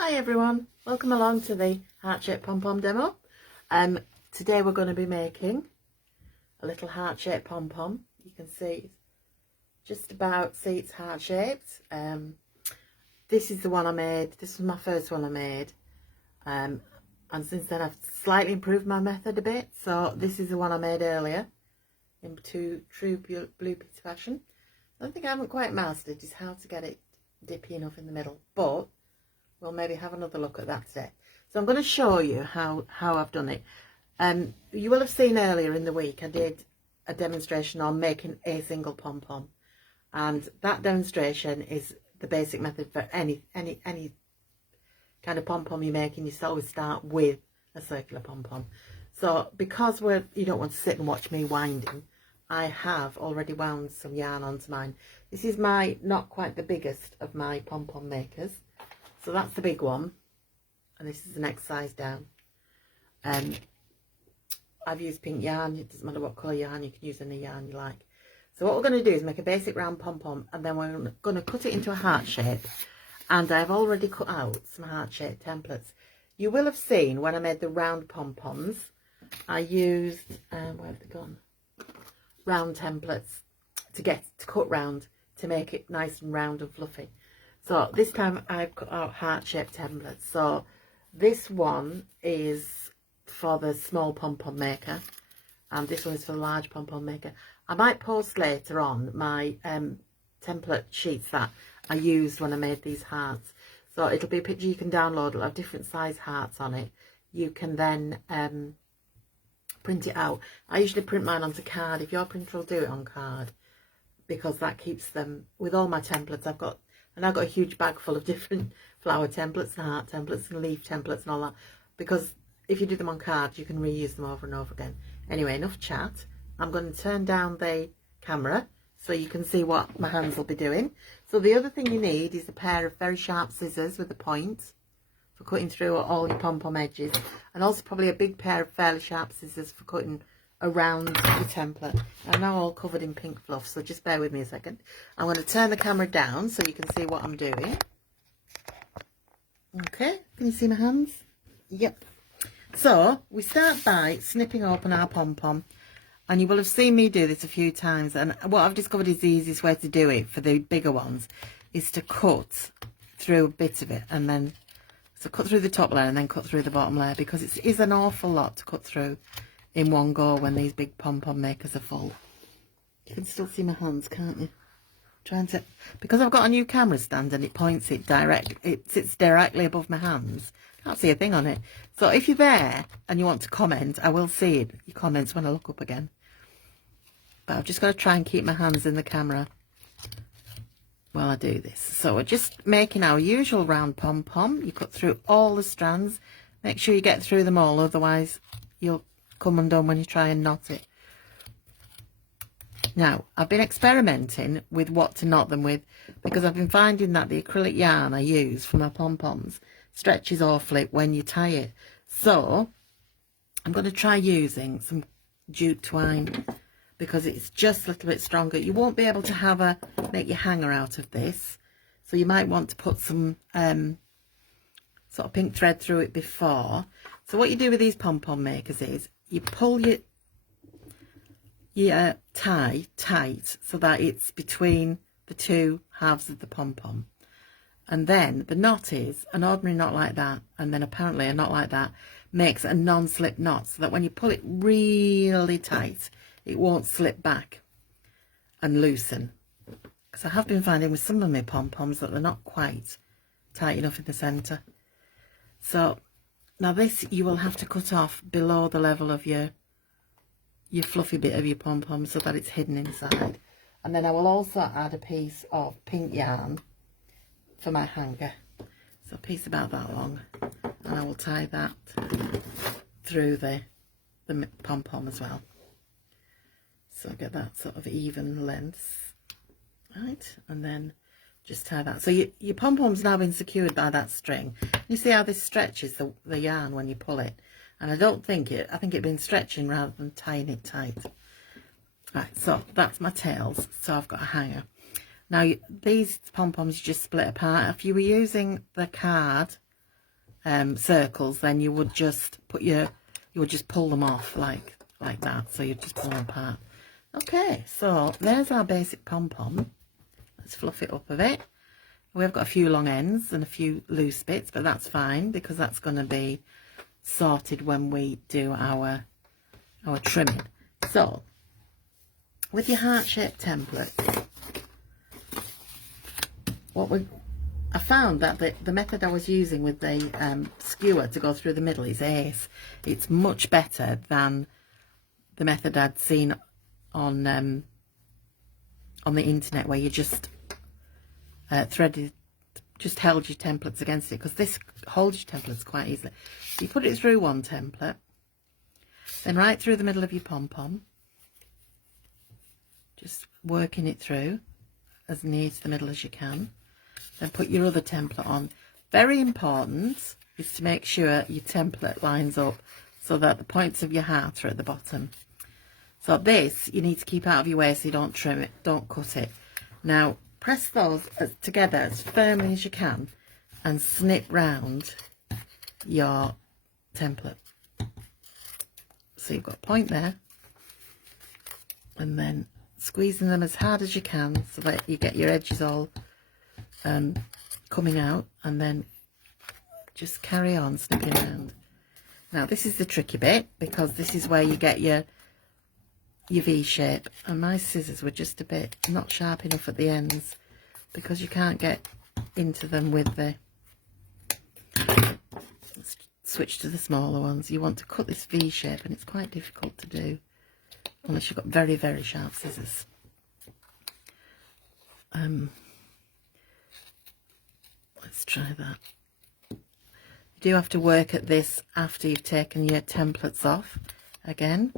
Hi everyone, welcome along to the heart-shaped pom-pom demo. Today we're going to be making a little heart-shaped pom-pom. You can see it's heart-shaped. This is the one I made. This was my first one I made, and since then I've slightly improved my method a bit. So this is the one I made earlier in true blue pizza fashion. The only thing I haven't quite mastered is how to get it dippy enough in the middle, but we'll maybe have another look at that today. So I'm going to show you how I've done it. You will have seen earlier in the week I did a demonstration on making a single pom-pom, and that demonstration is the basic method for any kind of pom-pom you're making. You always start with a circular pom-pom. So because you don't want to sit and watch me winding, I have already wound some yarn onto mine. This is not quite the biggest of my pom-pom makers. So that's the big one, and this is the next size down. I've used pink yarn. It doesn't matter what colour yarn, you can use any yarn you like. So what we're going to do is make a basic round pom-pom, and then we're going to cut it into a heart shape. And I've already cut out some heart shape templates. You will have seen when I made the round pom-poms, I used, where have they gone? Round templates to cut round to make it nice and round and fluffy. So this time I've cut out heart-shaped templates. So this one is for the small pom-pom maker, and this one is for the large pom-pom maker. I might post later on my template sheets that I used when I made these hearts. So it'll be a picture you can download. It'll have different size hearts on it. You can then print it out. I usually print mine onto card. If your printer will do it on card, because that keeps them. With all my templates, I've got a huge bag full of different flower templates and heart templates and leaf templates and all that, because if you do them on cards you can reuse them over and over again. Anyway, enough chat. I'm going to turn down the camera so you can see what my hands will be doing. So the other thing you need is a pair of very sharp scissors with a point for cutting through all your pom-pom edges, and also probably a big pair of fairly sharp scissors for cutting around the template. I'm now all covered in pink fluff, so just bear with me a second. I'm going to turn the camera down so you can see what I'm doing. Okay, can you see my hands? Yep. So we start by snipping open our pom-pom, and you will have seen me do this a few times, and what I've discovered is the easiest way to do it for the bigger ones is to cut through a bit of it, and then cut through the top layer and then cut through the bottom layer, because it is an awful lot to cut through in one go when these big pom-pom makers are full. You can still see my hands, can't you? Because I've got a new camera stand and it points it sits directly above my hands. Can't see a thing on it. So if you're there and you want to comment, I will see your comments when I look up again. But I've just got to try and keep my hands in the camera while I do this. So we're just making our usual round pom-pom. You cut through all the strands. Make sure you get through them all, otherwise you'll come undone when you try and knot it. Now, I've been experimenting with what to knot them with, because I've been finding that the acrylic yarn I use for my pom-poms stretches awfully when you tie it. So I'm going to try using some jute twine, because it's just a little bit stronger. You won't be able to make your hanger out of this, so you might want to put some sort of pink thread through it before. So what you do with these pom-pom makers is you pull your tie tight so that it's between the two halves of the pom-pom, and then the knot is an ordinary knot like that, and then apparently a knot like that makes a non-slip knot, so that when you pull it really tight it won't slip back and loosen. Because I have been finding with some of my pom-poms that they're not quite tight enough in the centre. So now this you will have to cut off below the level of your fluffy bit of your pom-pom so that it's hidden inside. And then I will also add a piece of pink yarn for my hanger. So a piece about that long. And I will tie that through the pom-pom as well. So get that sort of even length. Right, and then just tie that. So your pom-pom's now been secured by that string. You see how this stretches the yarn when you pull it. And I think it's been stretching rather than tying it tight. Right, so that's my tails. So I've got a hanger. Now these pom-poms you just split apart. If you were using the card circles, then you would just pull them off like that. So you just pull them apart. Okay, so there's our basic pom-pom. Let's fluff it up a bit. We've got a few long ends and a few loose bits, but that's fine because that's going to be sorted when we do our trimming. So with your heart-shaped template, I found that the method I was using with the skewer to go through the middle is ace. It's much better than the method I'd seen on the internet, where you just held your templates against it, because this holds your templates quite easily. So you put it through one template, then right through the middle of your pom-pom, just working it through as near to the middle as you can. Then put your other template on. Very important is to make sure your template lines up so that the points of your heart are at the bottom. So this you need to keep out of your way so you don't trim it, don't cut it. Now press those together as firmly as you can and snip round your template. So you've got a point there, and then squeezing them as hard as you can so that you get your edges all coming out, and then just carry on snipping around. Now this is the tricky bit, because this is where you get your V shape, and my scissors were just a bit not sharp enough at the ends because you can't get into them with the... Let's switch to the smaller ones. You want to cut this V shape, and it's quite difficult to do unless you've got very, very sharp scissors. Let's try that. You do have to work at this after you've taken your templates off again.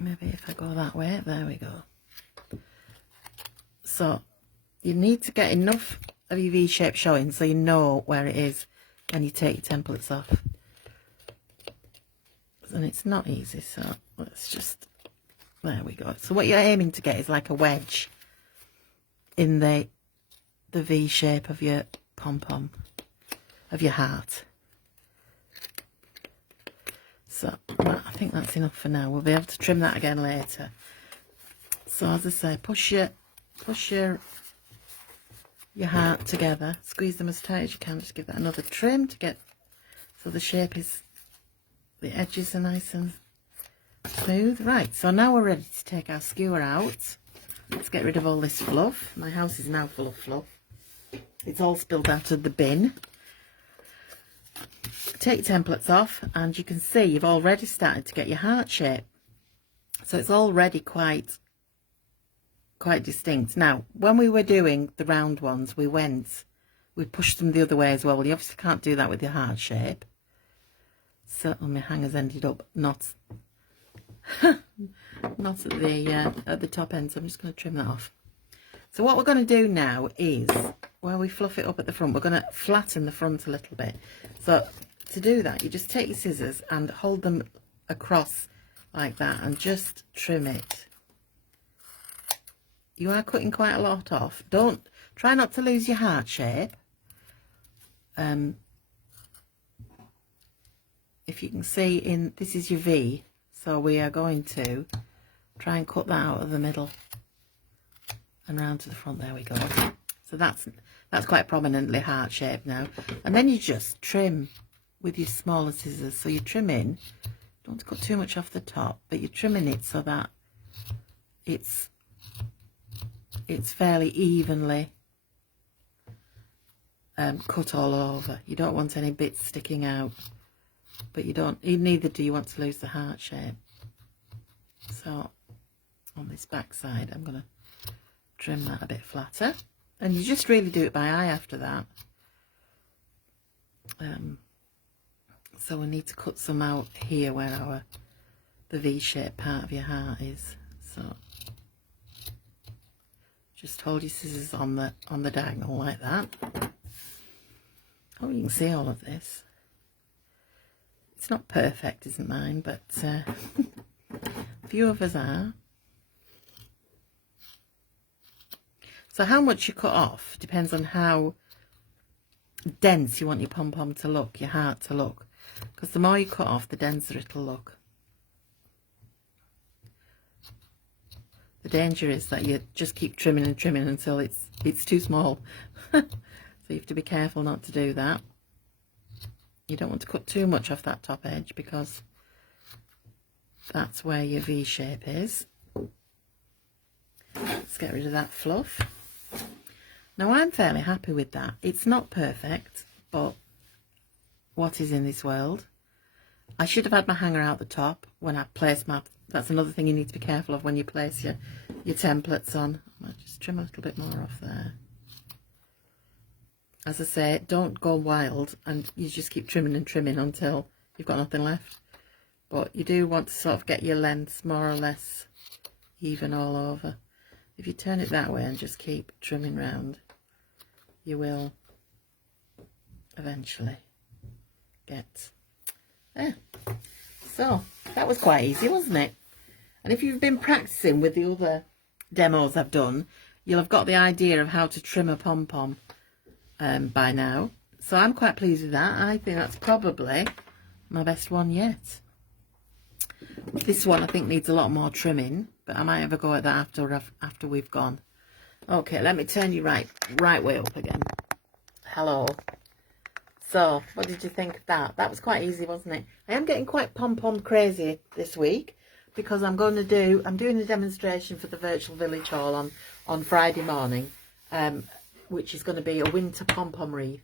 Maybe if I go that way, there we go. So you need to get enough of your V shape showing so you know where it is when you take your templates off. And it's not easy, so let's just, there we go. So what you're aiming to get is like a wedge in the V shape of your pom-pom, of your heart. So I think that's enough for now. We'll be able to trim that again later. So as I say, push your heart together, squeeze them as tight as you can. Just give that another trim to get so the shape is, the edges are nice and smooth. Right, so now we're ready to take our skewer out. Let's get rid of all this fluff. My house is now full of fluff. It's all spilled out of the bin. Take your templates off, and you can see you've already started to get your heart shape. So it's already quite distinct. Now, when we were doing the round ones, we pushed them the other way as well. Well, you obviously can't do that with your heart shape. So my hangers ended up not not at the top end, so I'm just going to trim that off. So what we're going to do now is, where we fluff it up at the front, we're going to flatten the front a little bit. So to do that, you just take your scissors and hold them across like that and just trim it. You are cutting quite a lot off. Try not to lose your heart shape. If you can see, this is your V, so we are going to try and cut that out of the middle and round to the front. There we go. So that's quite prominently heart shaped now. And then you just trim with your smaller scissors. So you trim in, don't cut too much off the top, but you're trimming it so that it's fairly evenly cut all over. You don't want any bits sticking out, but neither do you want to lose the heart shape. So on this back side, I'm going to trim that a bit flatter, and you just really do it by eye after that. So we need to cut some out here where the V-shaped part of your heart is. So just hold your scissors on the diagonal like that. Oh, you can see all of this. It's not perfect, isn't mine, but a few of us are. So how much you cut off depends on how dense you want your pom-pom to look, your heart to look. Because the more you cut off, the denser it'll look. The danger is that you just keep trimming and trimming until it's too small. So you have to be careful not to do that. You don't want to cut too much off that top edge because that's where your V shape is. Let's get rid of that fluff. Now I'm fairly happy with that. It's not perfect, but what is in this world? I should have had my hanger out the top when I placed my... That's another thing you need to be careful of when you place your templates on. I might just trim a little bit more off there. As I say, don't go wild and you just keep trimming and trimming until you've got nothing left. But you do want to sort of get your lengths more or less even all over. If you turn it that way and just keep trimming round, you will eventually get there. So that was quite easy, wasn't it? And if you've been practicing with the other demos I've done, you'll have got the idea of how to trim a pom-pom by now. So I'm quite pleased with that. I think that's probably my best one yet. This one I think needs a lot more trimming, but I might have a go at that after we've gone. Okay, let me turn you right way up again. Hello. So, what did you think of that? That was quite easy, wasn't it? I am getting quite pom-pom crazy this week because I'm doing the demonstration for the virtual village hall on Friday morning, which is going to be a winter pom-pom wreath.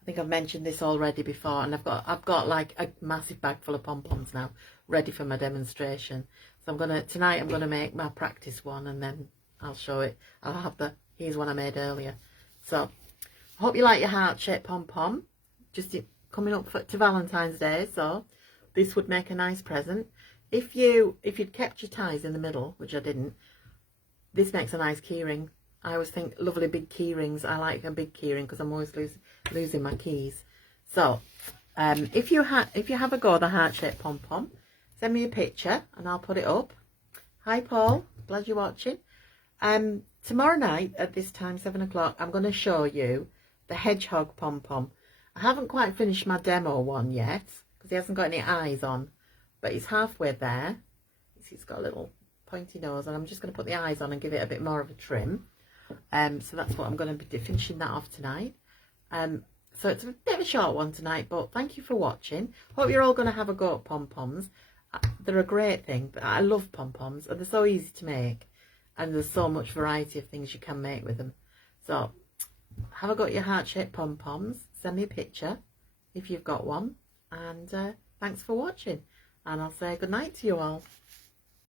I think I've mentioned this already before, and I've got like a massive bag full of pom-poms now ready for my demonstration. So tonight I'm gonna make my practice one, and then I'll show it. I'll have here's one I made earlier. So I hope you like your heart-shaped pom-pom. Just coming up to Valentine's Day, so this would make a nice present. If you'd kept your ties in the middle, which I didn't, this makes a nice keyring. I always think lovely big key rings. I like a big key ring because I'm always losing my keys. So if you have a go at the heart-shaped pom-pom, send me a picture and I'll put it up. Hi Paul, glad you're watching. Tomorrow night at this time, 7 o'clock, I'm going to show you the hedgehog pom-pom. I haven't quite finished my demo one yet because he hasn't got any eyes on, but he's halfway there. He's got a little pointy nose, and I'm just going to put the eyes on and give it a bit more of a trim. So that's what I'm going to be finishing that off tonight. So it's a bit of a short one tonight, but thank you for watching. Hope you're all going to have a go at pom-poms. They're a great thing, but I love pom-poms, and they're so easy to make, and there's so much variety of things you can make with them. So have a go at your heart-shaped pom-poms. Send me a picture if you've got one, and thanks for watching, and I'll say good night to you all.